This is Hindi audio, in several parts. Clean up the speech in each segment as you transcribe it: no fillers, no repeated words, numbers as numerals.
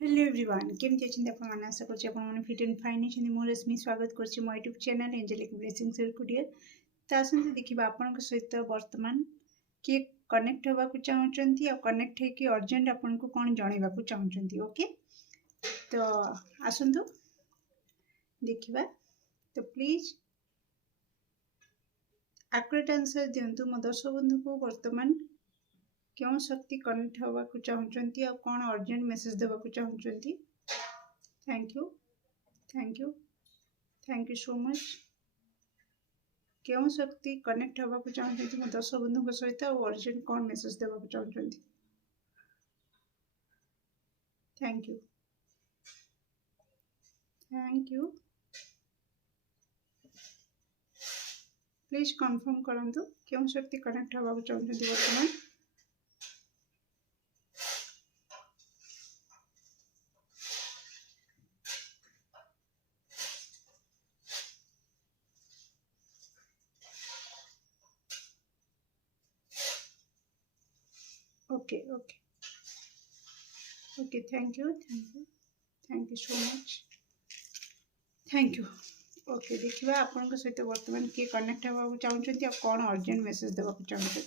हेलो एवरीवन केमती अच्छे आप आशा कर फिट एंड फाइन अच्छे मो रश्मि स्वागत कर मो यूट्यूब चैनल एंजेलिक ब्लेसिंग्स कुरियर तो आसतु देखा आपण सहित वर्तमान किए कनेक्ट होगा चाहते आ कनेक्ट होकर अर्जेंट आपन को कौन जनवाक चाहते ओके तो आसतु देखा तो प्लीज एक्यूरेट आंसर दिंतु मो दर्शक बंधु को वर्तमान क्यों शक्ति कनेक्ट होगा चाहते आ कौन अर्जेंट मेसेज देवाक चाहते thank you thank you thank you so much क्यों शक्ति कनेक्ट होगा चाहते मो दर्शक बंधु सहित अर्जेंट कौन मेसेज देवाक चाहते thank you thank you please confirm करंतु क्यों शक्ति कनेक्ट होगा चाहते वर्तमान okay okay okay thank you so much thank you okay देखिए आपण सहित वर्तमान किए कनेक्ट होगा चाहते कौन अर्जेंट मेसेज देवाक चाहते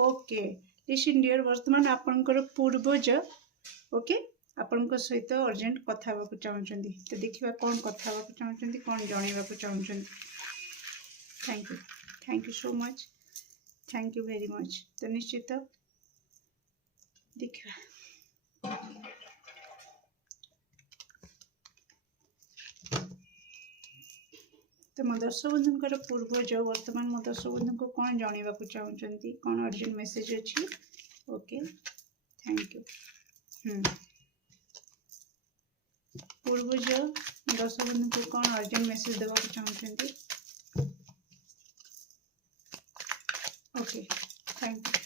ओके लिसन डियर वर्तमान आपणकर पूर्वज ओके आपण सहित अर्जेंट कथा होगा चाहते तो देखिए कौन कथा होगा चाहते कौन जनवाक चाहते thank you so much thank you very much तो निश्चित देखा तो मो दर्शक बंधुकर पूर्वज वर्तमान मो दर्शक बंधु को कौन जनवाक चाहते कौन अर्जेंट मेसेज अच्छी ओके थैंक यू पूर्वज दर्शक बंधु को कौन अर्जेंट मेसेज देवाक चाहते ओके थैंक यू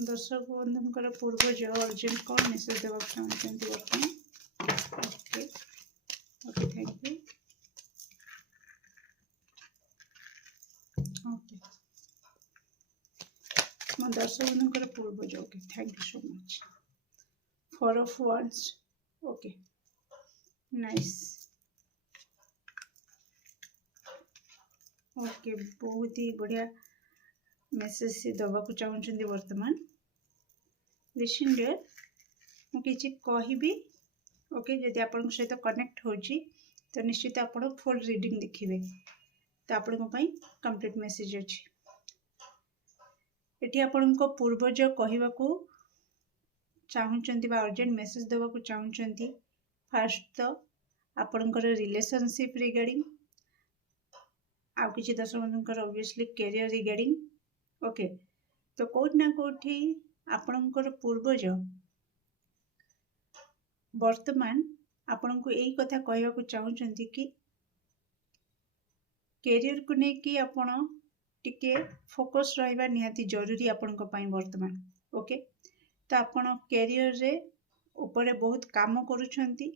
दर्शक बंधुकर पूर्वज अर्जेंट कौन मेसेज देवाक चाहते वर्तमान okay okay thank you okay मो दर्शक बंधुकर पूर्वज okay thank you so much 4 of Wands okay nice okay बहुत ही बढ़िया मेसेज से दबाक चाहते वर्तमान लिसन डियर मुझे कहबी ओके जदि आपण सहित कनेक्ट होची तो निश्चित आप फुल रीडिंग देखिए तो आपण कंप्लीट मेसेज अच्छी एटी आपण पूर्वज कहवाकू चाहते अर्जेंट मेसेज देवाक चाहते फास्ट तो आपणकर रिलेशनशिप रिगार्डिंग आउ किसी दर्शक बंधुकर ऑब्वियसली कैरियर रिगार्डिंग ओके तो कौटि ना कौटि आपणकर पूर्वज वर्तमान आपण को यही कथा कहवाक चाहते कि कैरियर को लेकिन आपण टिके फोकस रहिबा निहाती जरूरी आपण वर्तमान ओके तो आपण कैरियर रे ऊपर बहुत काम करूछंती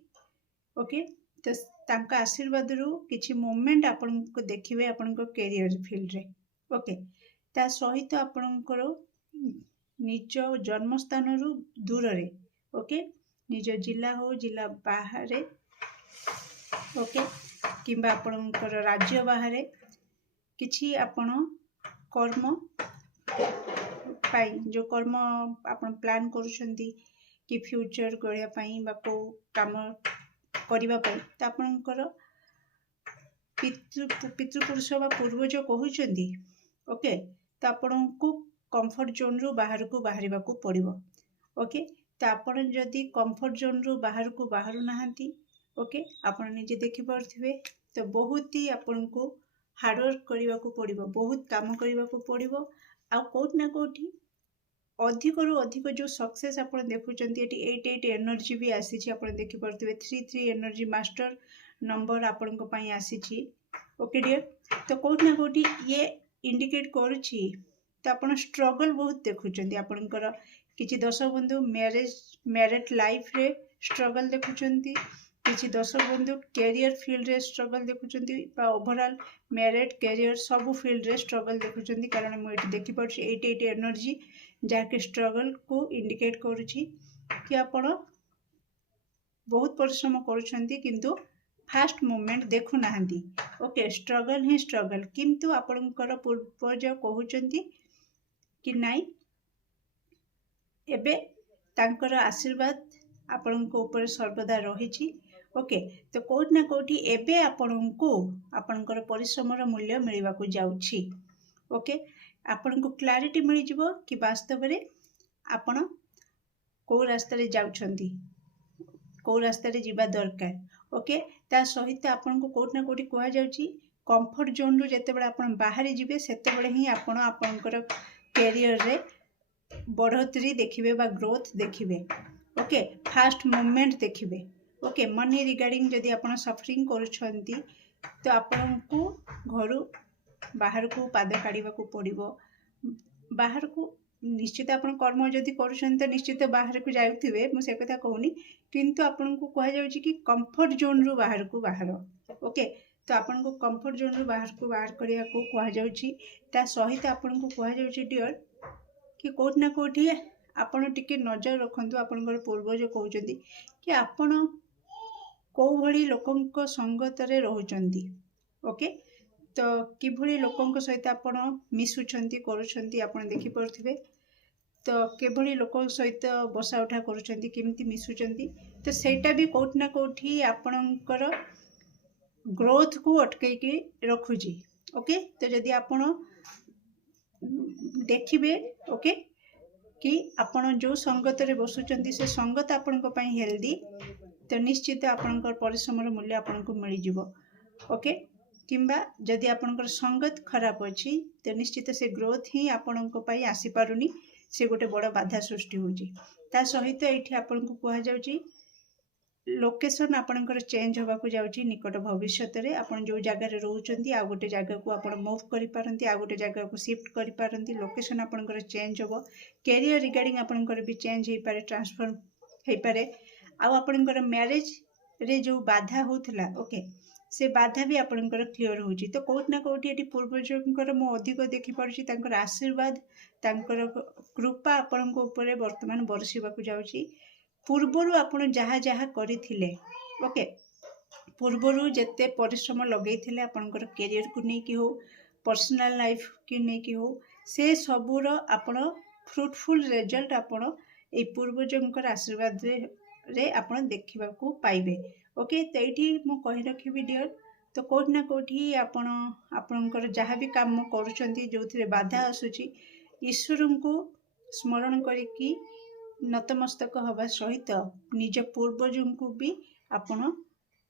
ओके तो तांका आशीर्वाद रु किछि मोमेंट आपण को देखिबे आपण कैरियर फील्ड रे ओके ता सहित आपणकर निज जन्म स्थान रु दूर रे ओके निज जिला हो जिला बाहर ओके किंबा आपणकर राज्य बाहर किछि आपण कर्म पाई जो कर्म आपण प्लान करूछंती कि फ्यूचर गढ़िया पाई बा को काम करिबा पाई त आपणकर पितृपुरुष बा पूर्वज कहउछंती ओके तो आपण को कंफर्ट जोन रु बाहर को बाहर को पड़ो ओके तो आपण जदि कंफर्ट जोन रु बाहर को बाहर नहांती ओके आपण निजे देखि पारथिबे तो बहुत ही आपण को हार्डवर्क करने को पड़ो बहुत काम करने को पड़ो आ कोट ना कोठी अधिक रु अधिक जो सक्सेस आप देखुं ये 8 एनर्जी भी आसी आप देखिपे 3 एनर्जी मास्टर नंबर आपण आसी ओके डियर तो कोट ना कोठी ये इंडिकेट करुच्ची तो आप स्ट्रगल बहुत देखुं आपणकर किसी दर्शक बंधु मैरिड लाइफ रे स्ट्रगल देखुं किसी दर्शक बंधु कैरियर फील्ड रे स्ट्रगल देखुं ओवरऑल मैरिड कैरियर सब फील्ड रे स्ट्रगल देखुछंती कारण मु एठी देखि पड़छि 88 एनर्जी जाके स्ट्रगल को इंडिकेट करूछि कि आपण बहुत परिश्रम करूछंती किंतु फास्ट मूवमेंट देखु नाहंती। ओके स्ट्रगल ही स्ट्रगल किंतु आपणकर पूर्वज कहउछंती कि नाई एबे तांकर आशीर्वाद आपणको ऊपर सर्वदा रहिछि। ओके तो कोठी ना कोठी एबे आपणको आपणकर परिश्रमर मूल्य मिलवाकू जाउछि। ओके आपणको क्लैरिटी मिल जिवो कि वास्तव रे आपण को रास्ता रे जाउछंती को रास्ता रे जिबा दरकार। ओके ता सहित आपणको कोठी ना कोठी कुआ जाउछि कंफर्ट जोन रु जेतेबेले आपण बाहर जिबे सेतेबेले ही आपण आपणकर कैरियर रे बढ़ोतरी देखिबे बा ग्रोथ देखिबे। ओके फास्ट मूवमेंट देखिबे। ओके मनी रिगार्डिंग जदि आपण सफरिंग करूछंती तो आपणको घरु बाहर को पाद काढ़ा पड़ो बाहर को निश्चित आपण कर्म जदि करूछंती तो निश्चित बाहर को जाउथिबे मु से कथा कहूनी किंतु आपण को कहा जाउछि कि कंफर्ट जोन रु बाहर को बाहर। ओके तो आपण को कंफर्ट जोन रु बाहर को बाहर करिया को कहा जाउछि ता सहित आपण को कहा जाउछि डियर कि कोठी ना कोठी आपण टिके नजर रखंतु आपणकर पूर्वज कहउछंती कि आपण को भली लोकंक संगत रे रहउछंती। ओके तो कि भली लोकंक सहित आपण मिसुछंती करूछंती आपण देखि परथिबे तो केभली लोक सहित बसा उठा करूछंती केमती मिसुछंती तो सेटा भी कोठी ना कोठी आपणकर ग्रोथ को अटकै के रखुजी। ओके तो जदि आपण देखिबे ओके कि आपण जो संगत रे बसुचंती से संगत आपणको पई हेल्दी तो निश्चित आपणकर परिश्रमर मूल्य आपणको मिल जिवो। ओके किंबा जदि आपणकर संगत खराब अछि तो निश्चित से ग्रोथ ही आपणको पई आसी पारुनी से गोटे बड़ बाधा सृष्टि होउची। ता सहित एठी आपणको कुआ जाउची लोकेशन आपणकर चेंज होबा को जाउची निकट भविष्य रे आपण जो जगह रे रहउचंती आ गोटे जगह को आपण मूव करि पारंती आ गोटे जगह को शिफ्ट करि पारंती लोकेशन आपणकर चेंज होबो कैरियर रिगार्डिंग आपणकर भी चेंज हे पारे ट्रांसफर हे पारे आ आपणकर मैरिज रे जो बाधा होतला ओके से बाधा भी आपणकर क्लियर होउची। तो कोठी ना कोठी एठी पूर्वजंकर मो अधिक देखि पड़ुची तांकर आशीर्वाद तांकर कृपा आपणको ऊपर वर्तमान बरसिबा को जाउची। पूर्वरु आपण जहा जहा करिथिले ओके पूर्वरु जते परिश्रम लगेइथिले आपणकर कैरियर को नै कि हो पर्सनल लाइफ के नै कि हो से सबुर आपण फ्रूटफुल रिजल्ट आपण ए पूर्वजंकर आशीर्वाद रे आपण देखिबा को पाइबे। ओके तो एठी मु कहि रखिबी डियर तो कोठी ना कोठी आपण आपणकर जहा भी काम करूछंती जोथिरे बाधा आसुची ईश्वर को स्मरण करिकी नतमस्तक हवा सहित निज पूर्वजों को भी आपण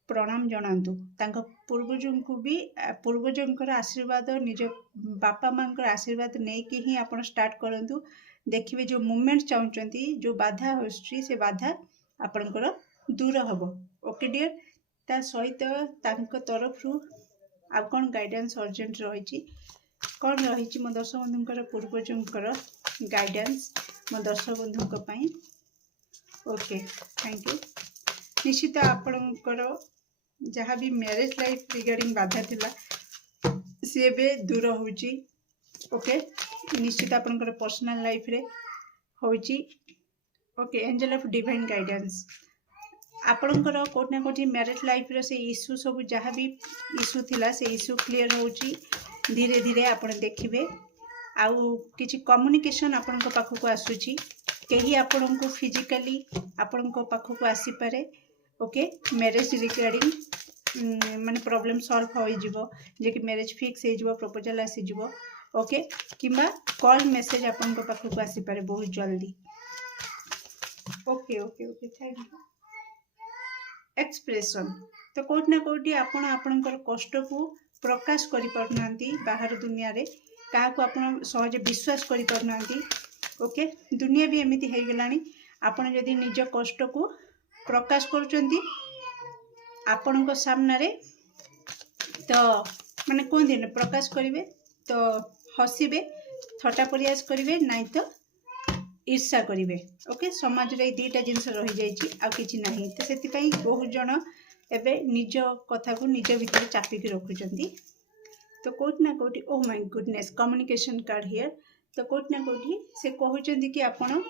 प्रणाम जनातु तांका पूर्वजों को भी पूर्वजंकर आशीर्वाद निज बापा मांकर आशीर्वाद नहीं कि ही आपण स्टार्ट करंतु देखिबे जो मूवमेंट चाहउचंती जो बाधा होस्ट्री से बाधा आपणकर दूर हबो। ओके डियर ता सहित तांका तरफ रु आ कोन गाइडेंस अर्जेंट रहिछि कोन रहिछि मो दर्शक बंधुंकर पूर्वजंकर गाइडेंस मो दर्शक बंधुंक पई। ओके थैंक यू निश्चित आपणकर जहाँ भी मैरिज लाइफ रिगार्डिंग बाधा थिला सी बे दूर होउची। ओके निश्चित आपणकर पर्सनल लाइफ रे होउची। Okay angel of divine guidance आपणकर कोठी ना कोठी मैरिज लाइफ रे से इश्यू सब जहाँ भी इश्यू थिला से इश्यू क्लियर होउची धीरे धीरे आपण देखिबे आउ किछि कम्युनिकेशन आपणको पाखको आसुची कहीं आपण को फिजिकली आपण को पाखको आसी पारे। ओके मैरिज रिगार्डिंग माने प्रॉब्लम सॉल्व हो जिवो जे कि मैरिज फिक्स हे जिवो प्रपोजल आसी जिवो। ओके किंबा कॉल मेसेज आपण को पाखको आसी पारे बहुत जल्दी। Okay okay okay thank you expression तो कोठी ना कोठी आपण आपणकर कष्ट को प्रकाश करि परनांती बाहर दुनिया रे कहा को आपण सहज विश्वास करि परनांती। ओके दुनिया भी एमती हो गलानी आपण जदि निज कष्ट को प्रकाश करुचंती आपण को सामने रे तो माने कोन दिन प्रकाश करिवे तो हसीबे थटा प्रयास करिवे नहीं तो ईर्षा करिवे। ओके समाज रे दीटा जिंस रही जाईची आ किछि नाही तो सेति पई बहुत जण एबे निज कथा को निज भीतर चापी के रखुचंती तो कोठी ना कोठी oh my goodness communication card here तो कोठी ना कोठी से कहउछन्ती कि आपण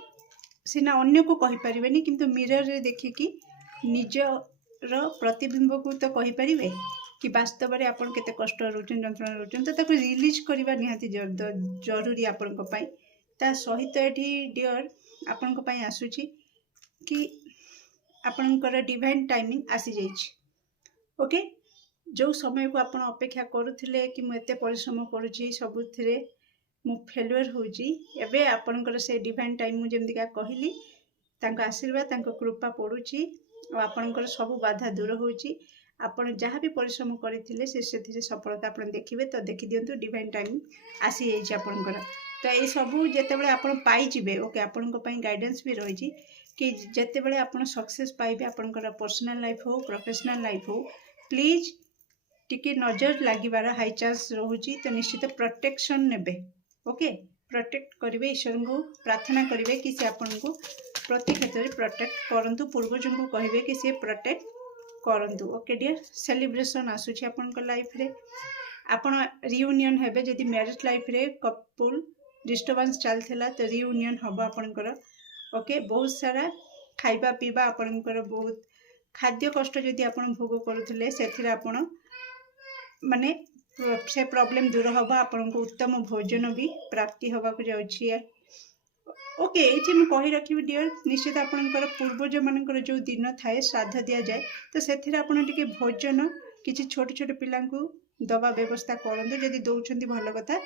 सिना अन्य को कहि परिबेनी किंतु मिरर रे देखिकी निजर प्रतिबिंब को तो कहि परिबे कि वास्तव में आपण केते कष्ट रोचन जंत्रणा रोचन तो ताको रिलीज करबा निहाती जरूरी आपण को पई ता सहित एठी डियर आपण को पई आसुची कि आपणकर डिवाइन टाइमिंग आसी जाइछि ओके जो समय को आपण अपेक्षा करुथिले कि मु एते परिश्रम करूची सबुथिरे मु फेलुअर होची एबे आपणकर से डिवाइन टाइम मु जेमति का कहली तांको आशीर्वाद तांको कृपा पड़ुची और आपणकर सब बाधा दूर होची आपण जहाँ भी परिश्रम करथिले से सफलता आपण देखिबे तो देखि दियंतु डिवाइन टाइम आसी जाइछि आपणकर तो ये सबू जेतेबेले आपण पाई जिबे ओके आपणको पई गाइडेंस भी रहिछि कि जेतेबेले आपण सक्सेस पाइबे आपणकर पर्सनल लाइफ हो प्रोफेशनल लाइफ हो प्लीज टिके नजर लागिबार हाई चांस रहुछि तो निश्चित प्रोटेक्शन नेबे ओके प्रोटेक्ट करिवे ईश्वर को प्रार्थना करिवे कि से आपन को प्रति क्षेत्र में प्रोटेक्ट करंतु पूर्वजों को कहिबे कि से प्रोटेक्ट करंतु ओके डियर सेलिब्रेशन आसुछि आपन को लाइफ रे आपन रियूनियन हेबे जदि मैरिज लाइफ रे कपल डिस्टर्बेंस चलथिला तो रियूनियन हबो आपनकर ओके बहुत सारा खाइबा पीबा आपनकर बहुत खाद्य कष्ट जदि आपन भोग करूथिले सेथिरे आपन माने से प्रॉब्लम दूर हबा आपन को उत्तम भोजन भी प्राप्ति हबा को जाउछि ओके ये मुझे कही रखी डियर निश्चित आपणकर पूर्वज मानकर जो दिन थाए श्राद्ध दि जाए तो से आपड़ टे भोजन किसी छोट छोट पिला दबा व्यवस्था करूँ जदि दौरान भल कथा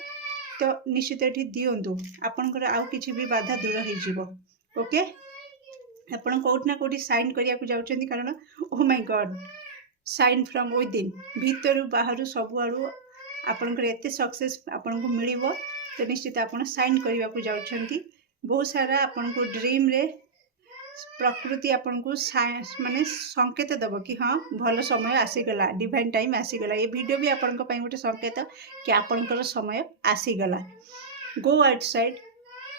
तो निश्चित ये दिंतु आपणकर आउ कि भी बाधा दूर हो ओके आपड़ कौटना कौटी साइन करने को जाऊँच कारण oh my god sign from within भीतर बाहर सबुआड़ू आपणकर एते सक्सेस आपन को मिल तो निश्चित आप साइन करने को जाऊँच बहुत सारा आपन को ड्रीम रे प्रकृति आपन को माने संकेत दब कि हाँ भल समय आसीगला डिवाइन टाइम आसीगला ये वीडियो भी आपन को पई गोटे संकेत कि आपनकर समय आसीगला गो आउटसाइड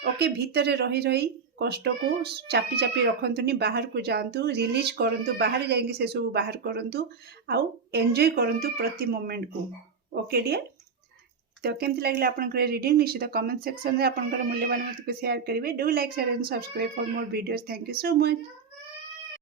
ओके भीतर रही रही कष्ट को चापी चापी रखंतुनी बाहर को जातु रिलीज करंतु बाहर जाइए से सब बाहर करंतु आउ एंजॉय करंतु प्रति मोमेंट को ओके डियर तो केमती लगे आपंकर रीडिंग निश्चित कमेंट सेक्शन में आपंकर मूल्यवान मत को शेयर करेंगे do like share and subscribe for more videos thank you so much.